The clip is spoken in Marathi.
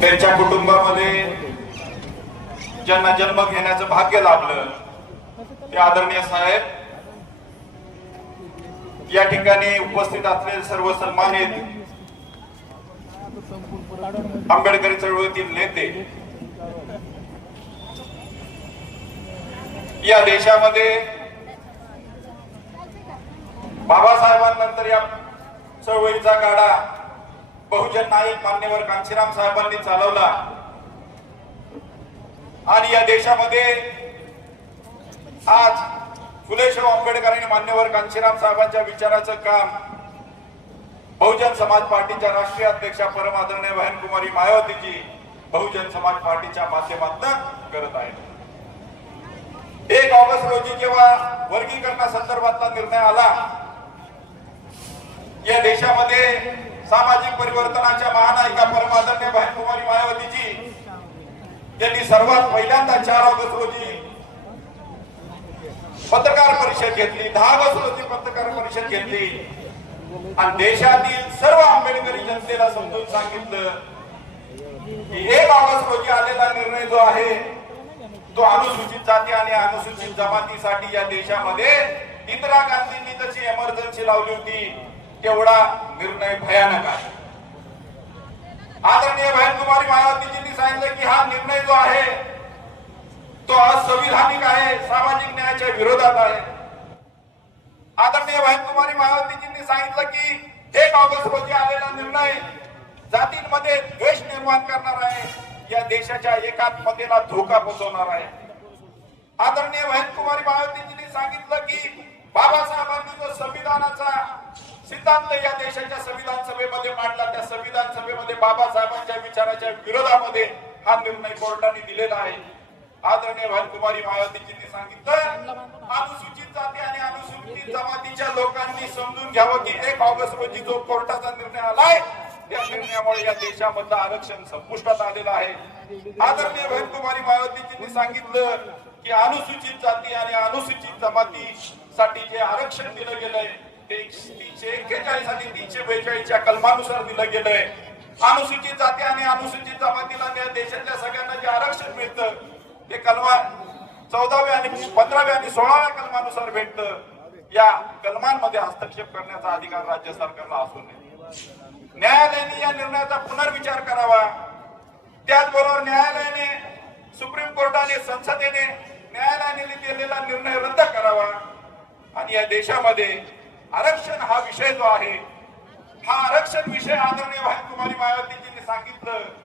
त्यांच्या कुटुंबामध्ये ज्यांना जन्म घेण्याचं भाग्य लाभलं ते आदरणीय साहेब, या ठिकाणी उपस्थित असलेले सर्व सन्मानित आंबेडकरी चळवळीतील नेते, या देशामध्ये बाबासाहेबांनंतर या चळवळीचा गाडा बहुजन नायक मान्यवर कांशीराम साहेबांनी चालवला आणि या देशामध्ये आज फुले शाहू आंबेडकर आणि मान्यवर कांशीराम साहेबांच्या विचाराचं काम बहुजन समाज पार्टीच्या राष्ट्रीय अध्यक्षा परम आदरणीय बहन कुमारी मायावतीजी बहुजन समाज पार्टीच्या माध्यमातून करत आहेत. 1 ऑगस्ट रोजी जेव्हा वर्गीकरणासंदर्भातला निर्णय आला, या देशामध्ये सामाजिक परिवर्तनाच्या महानायिका परम आदरणीय बहन कुमारी मायावतीजी यांनी सर्वात पहिल्यांदा 4 ऑगस्ट रोजी पत्रकार परिषद घेतली, 10 ऑगस्ट रोजी पत्रकार परिषद घेतली आणि देशातील सर्व आंबेडकरी जनतेला समजून सांगितलं की 1 ऑगस्ट रोजी आलेला निर्णय जो आहे तो अनुसूचित जाती आणि अनुसूचित जमातीसाठी या देशामध्ये इंदिरा गांधींनी जशी इमर्जन्सी लावली होती तेवढा निर्णय भयानक आहे. आदरणीय बहन कुमारी मायावतीजींनी सांगितलं की हा निर्णय जो आहे तो असंविधानिक आहे, सामाजिक न्यायाच्या विरोधात आहे. आदरणीय बहन कुमारी मायावतीजींनी सांगितलं की 1 ऑगस्ट रोजी आलेला निर्णय जातींमध्ये द्वेष निर्माण करणार आहे, या देशाच्या एकात्मतेला धोका पोहोचवणार आहे. आदरणीय बहन कुमारी मायावतीजींनी सांगितलं की बाबासाहेबांनी जो संविधानाचा सिद्धांत या देशाच्या संविधान सभेमध्ये मांडला, त्या संविधान सभेमध्ये बाबासाहेबांच्या विचाराच्या विरोधामध्ये हा निर्णय कोर्टाने दिलेला आहे. आदरणीय बहन कुमारी मायावतीजींनी सांगितलं अनुसूचित जाती आणि अनुसूचित जमातीच्या लोकांनी समजून घ्यावं की 1 ऑगस्ट रोजी जो कोर्टाचा निर्णय आलाय त्या निर्णयामुळे या देशामधलं आरक्षण संपुष्टात आलेलं आहे. आदरणीय बहन कुमारी मायावतीजींनी सांगितलं की अनुसूचित जाती आणि अनुसूचित जमातीसाठी जे आरक्षण दिलं गेलंय ते 341 आणि 342 च्या कलमानुसार दिलं गेलंय. अनुसूचित जाती आणि अनुसूचित जमातीला या देशातल्या सगळ्यांना जे आरक्षण मिळतं ते कलमा 14व्या आणि 15व्या आणि 16व्या कलमानुसार भेटतं. या कलमांमध्ये हस्तक्षेप करण्याचा अधिकार राज्य सरकारला असू नये. न्यायालयाने या निर्णयाचा पुनर्विचार करावा. त्याचबरोबर न्यायालयाने, सुप्रीम कोर्टाने, संसदेने न्यायालयाने दिलेला निर्णय रद्द करावा आणि या देशामध्ये आरक्षण हा विषय जो आहे, हा आरक्षण विषय आदरणीय बहन कुमारी मायावतीजींनी सांगितलं